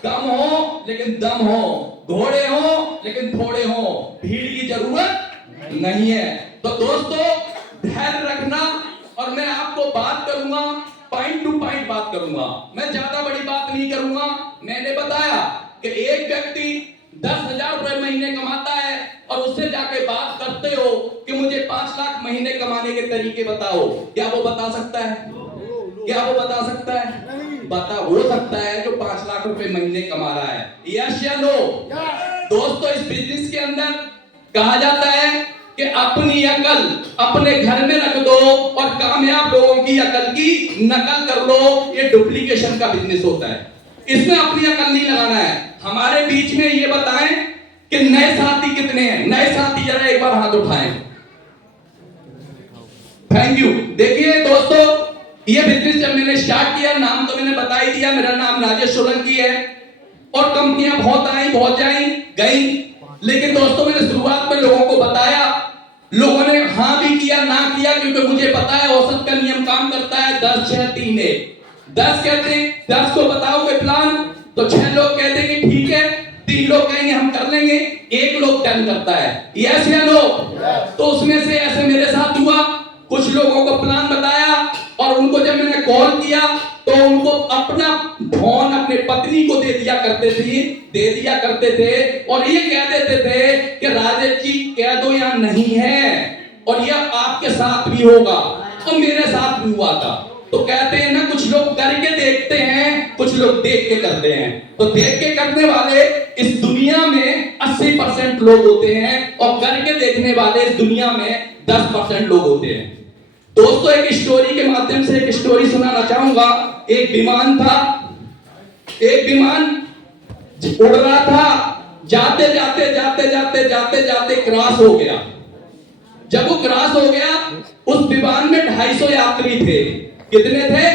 कम हो लेकिन दम हो, घोड़े हो लेकिन थोड़े हो, भीड़ की जरूरत नहीं है। तो दोस्तों धैर्य रखना, और मैं आपको बात करूंगा, पॉइंट टू पॉइंट बात करूंगा, मैं ज्यादा बड़ी बात नहीं करूंगा। मैंने बताया कि एक व्यक्ति 10,000 रुपए महीने कमाता है और उससे जाके बात करते हो कि मुझे 5 लाख महीने कमाने के तरीके बताओ, क्या वो बता सकता है? क्या वो बता सकता है? बता हो सकता है जो 5 लाख रुपए महीने कमा रहा है, यस या नो? दोस्तों इस बिजनेस के अंदर कहा जाता है कि अपनी अकल अपने घर में रख दो और कामयाब लोगों की अकल की नकल कर लो। ये डुप्लीकेशन का बिजनेस होता है, इसमें अपनी अकल नहीं लगाना है। हमारे बीच में ये बताएं कि नए साथी कितने हैं? नए साथी जरा एक बार हाथ उठाएं। Thank you. देखिए दोस्तों, ये बिजनेस जब मैंने स्टार्ट किया, नाम तो मैंने बता ही दिया, मेरा नाम राजेश सोलंकी है, और कंपनियां बहुत आई बहुत जाई गई, लेकिन दोस्तों मैंने शुरुआत में लोगों को बताया, लोगों ने हाँ भी किया ना किया, क्योंकि मुझे पता है औसत का नियम काम करता है 10 6 3 1। 10 कहते हैं 10 को बताओगे प्लान तो 6 लोग कहते हैं कि ठीक है, 3 लोग कहेंगे हम कर लेंगे, 1 लोग डन करता है, यस या नो? तो उसमें से ऐसे मेरे साथ हुआ, कुछ लोगों को प्लान बताया और उनको जब मैंने कॉल किया तो उनको अपना फोन अपने पत्नी को दे दिया करते थे और ये कह देते थे कि राजेश जी कह दो या नहीं है, और यह आपके साथ भी होगा, और मेरे साथ भी हुआ था। तो कहते हैं ना, कुछ लोग करके देखते हैं, कुछ लोग देख के करते हैं। तो देख के करने वाले इस दुनिया में 80% लोग होते हैं और करके देखने वाले इस दुनिया में 10% लोग होते हैं। दोस्तों एक स्टोरी के माध्यम से एक स्टोरी सुनाना चाहूंगा। एक विमान था, एक विमान उड़ रहा था, जाते जाते क्रॉस हो गया। जब वो क्रॉस हो गया, उस विमान में 250 यात्री थे। कितने थे?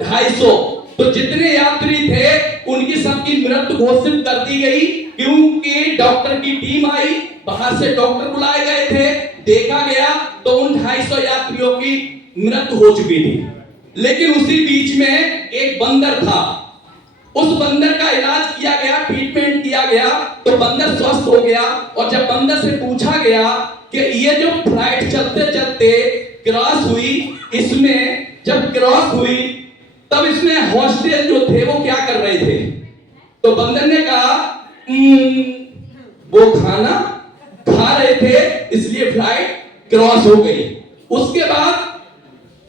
250। तो जितने यात्री थे उनकी सबकी मृत्यु घोषित कर दी गई, क्योंकि डॉक्टर की टीम आई, बाहर से डॉक्टर बुलाए गए थे, देखा गया तो उन 250 यात्रियों की मृत्यु हो चुकी थी। लेकिन उसी बीच में एक बंदर था, उस बंदर का इलाज किया गया, ट्रीटमेंट किया गया, तो बंदर स्वस्थ हो गया। और जब बंदर से पूछा गया कि ये जो फ्लाइट चलते चलते क्रॉस हुई, इसमें जब क्रॉस हुई तब इसमें हॉस्टेज जो थे वो क्या कर रहे थे? तो बंदर ने कहा वो खाना खा रहे थे, इसलिए फ्लाइट क्रॉस हो गई। उसके बाद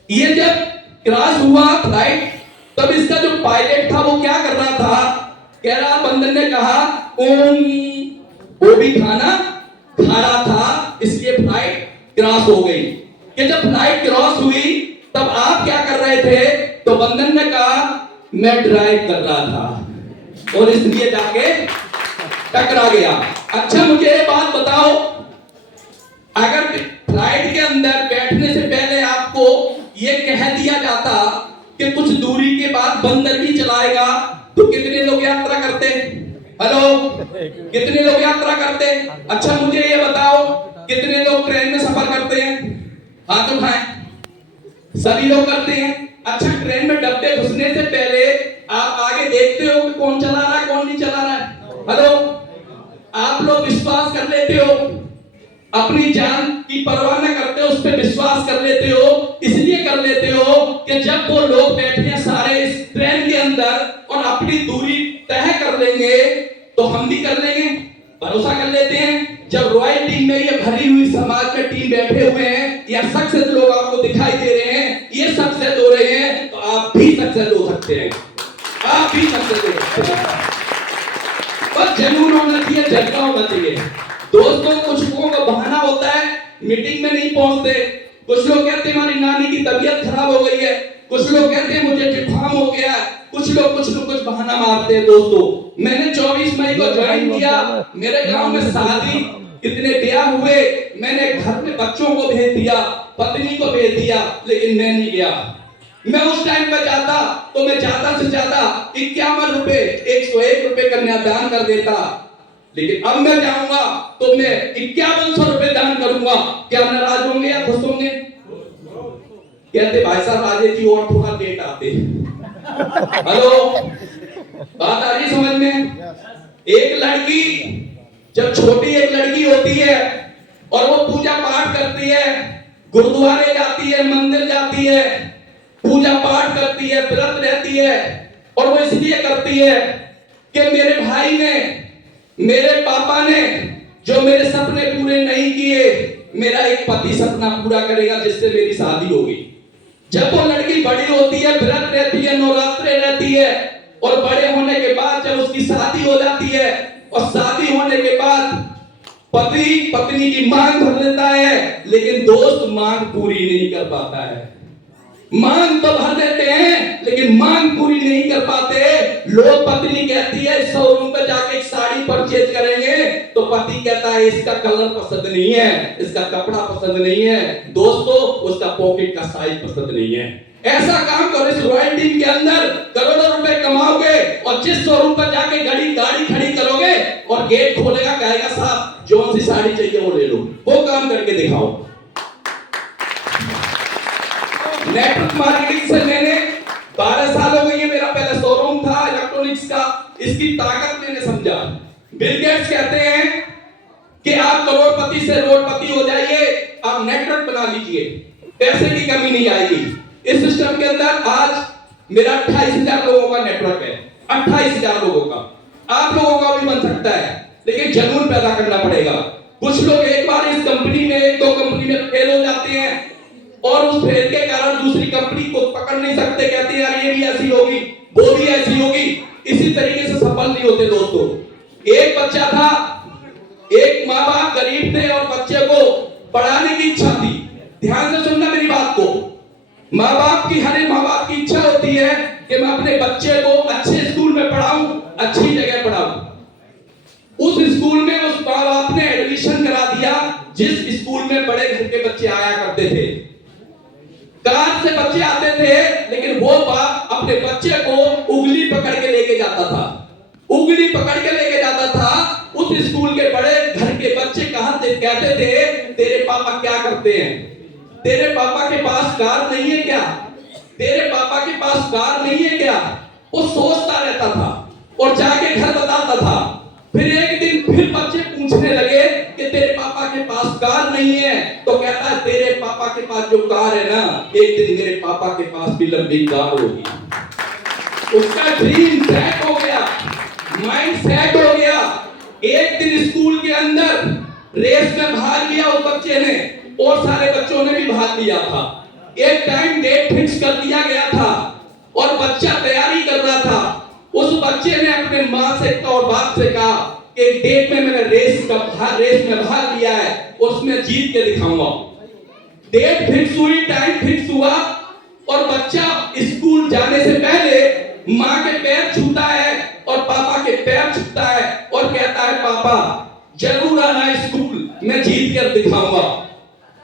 ये जब क्रॉस हुआ फ्लाइट, तब इसका जो पायलट था वो क्या कर रहा था? कह रहा, बंदर ने कहा वो भी खाना खा रहा था, इसलिए फ्लाइट क्रॉस हो गई। कि जब फ्लाइट क्रॉस हुई तब आप क्या कर रहे थे? तो बंदर ने कहा मैं ड्राइव कर रहा था और इसलिए जाके टकरा गया। अच्छा मुझे ये बात बताओ, अगर फ्लाइट के अंदर बैठने से पहले आपको ये कह दिया जाता कि कुछ दूरी के बाद बंदर भी चलाएगा, तो कितने लोग यात्रा करते? हेलो, कितने लोग यात्रा करते? अच्छा मुझे ये बताओ, कितने लोग ट्रेन में सफर करते हैं? हाथ उठाएं। सभी लोग करते हैं। अच्छा ट्रेन में डब्बे घुसने से पहले आप आगे देखते हो कि कौन चला रहा है कौन नहीं चला रहा है? हेलो, आप लोग विश्वास कर लेते हो, अपनी जान की परवाह न करते हो, उस पर विश्वास कर लेते हो। इसलिए कर लेते हो कि जब वो लोग बैठे सारे इस ट्रेन के अंदर और अपनी दूरी तय कर लेंगे तो हम भी कर लेंगे, भरोसा कर लेते हैं। जब रॉयल टीम में ये भरी हुई समाज में टीम बैठे हुए हैं या सक्सेस लोग आपको दिखाई दे रहे हैं, ये सक्सेस हो रहे हैं, तो आप भी सक्सेस हो सकते हैं, आप भी सक्सेस हो सकते हैं। बस जुनून होना चाहिए, जज्बा होना चाहिए। दोस्तों कुछ लोगों का बहाना होता है, मीटिंग में नहीं पहुंचते। कुछ लोग कहते हैं हमारी नानी की तबीयत खराब हो गई है, कुछ लोग कहते हैं मुझे जुकाम हो गया, कुछ लोग कुछ बहाना मारते हैं। दोस्तों मैंने 24 मई को ज्वाइन किया, मेरे गांव में शादी, इतने ब्याह हुए, मैंने घर में बच्चों को भेज दिया, पत्नी को भेज दिया, लेकिन मैं नहीं गया। मैं उस टाइम पर जाता तो मैं ज्यादा से ज्यादा 51 रुपए 101 रुपए कन्यादान कर देता, लेकिन अब मैं जाऊंगा तो मैं 5100 रुपए दान करूंगा। क्या नाराज होंगे या खुश होंगे? कहते भाई साहब राजेश जी और थोड़ा लेट आते। हेलो, बात आ रही समझ एक लड़की, जब छोटी एक लड़की होती है और वो पूजा पाठ करती है, गुरुद्वारे जाती है, मंदिर जाती है, पूजा पाठ करती है, व्रत रहती है, और वो इसलिए करती है कि मेरे भाई ने, मेरे पापा ने जो मेरे सपने पूरे नहीं किए, मेरा एक पति सपना पूरा करेगा जिससे मेरी शादी होगी। जब वो लड़की बड़ी होती है, व्रत रहती है, नवरात्रे रहती है, और बड़े होने के बाद जब उसकी शादी हो जाती है, और शादी होने के बाद पति पत्नी की मांग भर लेता है, लेकिन दोस्त मांग पूरी नहीं कर पाता है। मांग तो भर देते हैं लेकिन मांग पूरी नहीं कर पाते। लोग, पत्नी कहती है शोरूम पे जाके एक साड़ी परचेज करेंगे, तो पति कहता है इसका कलर पसंद नहीं है, इसका कपड़ा पसंद नहीं है, दोस्तों उसका पॉकेट का साइज पसंद नहीं है। ऐसा काम करो, इस रॉयल टीम के अंदर करोड़ों रुपए कमाओगे, और जिस शोरूम पर जाके गाड़ी खड़ी करोगे और गेट खोलेगा, कहेगा साहब जो सी साड़ी चाहिए वो ले लो, वो काम करके दिखाओ। नेटवर्क मार्केटिंग से मैंने 12 साल हो गई है, मेरा पहला शोरूम था इलेक्ट्रॉनिक्स का। इसकी ताकत मैंने समझा। बिल गेट्स कहते हैं कि आप करोड़पति से रोडपति हो जाइए, आप नेटवर्क बना लीजिए, पैसे की कमी नहीं आएगी। इस सिस्टम के अंदर आज मेरा 28,000 लोगों का नेटवर्क है, 28,000 लोगों का। आप लोगों का भी बन सकता है, लेकिन जुनून पैदा करना पड़ेगा। कुछ लोग एक बार इस कंपनी में, एक दो कंपनी में फेल हो जाते हैं, और उस फेल के कारण दूसरी कंपनी को पकड़ नहीं सकते, कहते हैं यार ये भी ऐसी होगी, वो भी ऐसी होगी, इसी तरीके से सफल नहीं होते। दोस्तों, एक बच्चा था, एक माँ बाप गरीब थे और बच्चे को पढ़ाने की इच्छा थी। ध्यान से सुनना मेरी बात को। माँ बाप की, हर एक माँ बाप की इच्छा होती है कि मैं अपने बच्चे को अच्छे स्कूल में पढ़ाऊं, अच्छी जगह पढ़ाऊं। उस स्कूल में उस माँ बाप ने एडमिशन करा दिया जिस स्कूल में बड़े घर के बच्चे आया करते थे। कार से बच्चे आते थे, लेकिन वो बाप अपने बच्चे को उंगली पकड़ के लेके जाता था, उंगली पकड़ के लेके जाता था। उस स्कूल के बड़े घर के बच्चे कहते थे तेरे पापा क्या करते हैं, तेरे पापा के पास कार नहीं है क्या, तेरे पापा के पास कार नहीं है क्या। वो सोचता रहता था और जाके घर बताता था। फिर एक दिन फिर बच्चे पूछने लगे कि तेरे पापा के पास कार नहीं है, तो कहता है तेरे पापा के पास जो कार है ना, एक दिन मेरे पापा के पास भी लंबी कार होगी। उसका ड्रीम सेट हो गया, माइंड सेट हो गया। एक दिन स्कूल के अंदर रेस में भाग लिया उस बच्चे ने, और सारे बच्चों ने भी भाग लिया था। एक टाइम डेट फिक्स कर दिया गया था और बच्चा तैयारी कर रहा था। उस बच्चे ने अपने माँ से और बाप से कहा कि डेट में मैंने रेस में भाग लिया है, उसमें जीत के दिखाऊंगा। डेट फिक्स हुई, टाइम फिक्स हुआ, और बच्चा स्कूल जाने से पहले माँ के पैर छूता है और पापा के पैर छूता है और कहता है पापा जरूर आना स्कूल, मैं जीत कर दिखाऊंगा।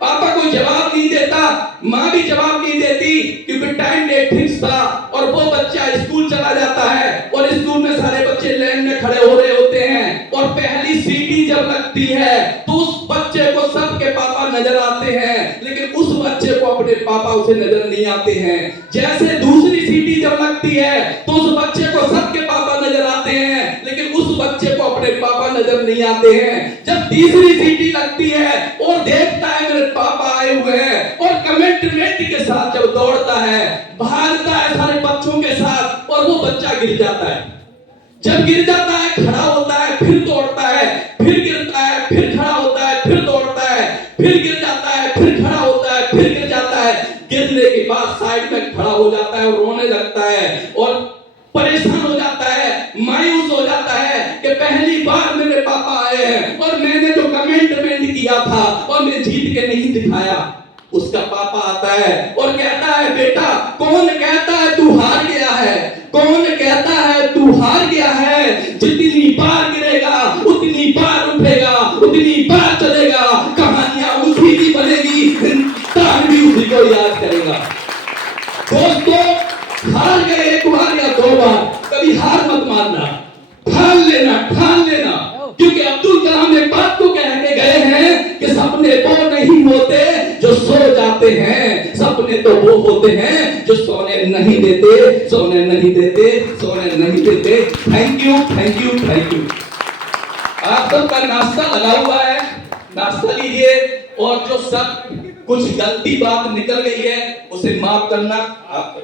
पापा कोई जवाब नहीं देता, माँ भी जवाब नहीं देती, क्योंकि टाइम डेट फिक्स था। और वो बच्चा स्कूल चला जाता है, और स्कूल में सारे बच्चे लाइन में खड़े हो रहे होते हैं, और पहली सीटी जब लगती है तो उस बच्चे को सबके पापा नजर आते हैं, लेकिन उस बच्चे को अपने पापा उसे नजर नहीं आते हैं। जैसे दूसरी सीटी जब लगती है तो उस बच्चे को सबके पापा नजर आते हैं, लेकिन उस बच्चे को अपने पापा नजर नहीं आते हैं। जब तीसरी सीटी लगती है और देखता है मेरे पापा आए हुए हैं, और कमिटमेंट के साथ जब दौड़ता है, भागता है सारे बच्चों के साथ, और वो बच्चा गिर जाता है। जब गिर जाता है, खड़ा होता है, फिर दौड़ता है, फिर गिरता है, फिर खड़ा होता है, फिर दौड़ता है, फिर गिर जाता है, फिर खड़ा होता है, फिर गिर जाता है। गिरने के बाद साइड में खड़ा हो जाता है और रोने लगता है और परेशान हो जाता है, मायूस हो जाता है कि पहली बार मेरे पापा आए हैं और मैंने जो कमिटमेंट किया था और मैं जीत के नहीं दिखाया। उसका पापा आता है और कहता है बेटा कौन कहता है तू हार गया है, कौन कहता है तू हार गया है। जितनी बार गिरेगा उतनी बार उठेगा, उतनी बार चलेगा, कहानियां उसी की बनेगी, हिंदुस्तान भी उसी को याद करेगा। दोस्तों, हार गए एक बार या दो बार, कभी हार मत मानना, ठान लेना, ठान लेना। क्योंकि अब्दुल कलाम एक बात को कह के गए हैं कि सपने वो नहीं होते जो सो जाते हैं, सपने तो वो होते हैं जो सोने नहीं देते, सोने नहीं देते, सोने नहीं देते। Thank you, thank you, thank you. आप सबका नाश्ता लगा हुआ है, नाश्ता लीजिए, और जो सब कुछ गलती बात निकल गई है उसे माफ करना। आप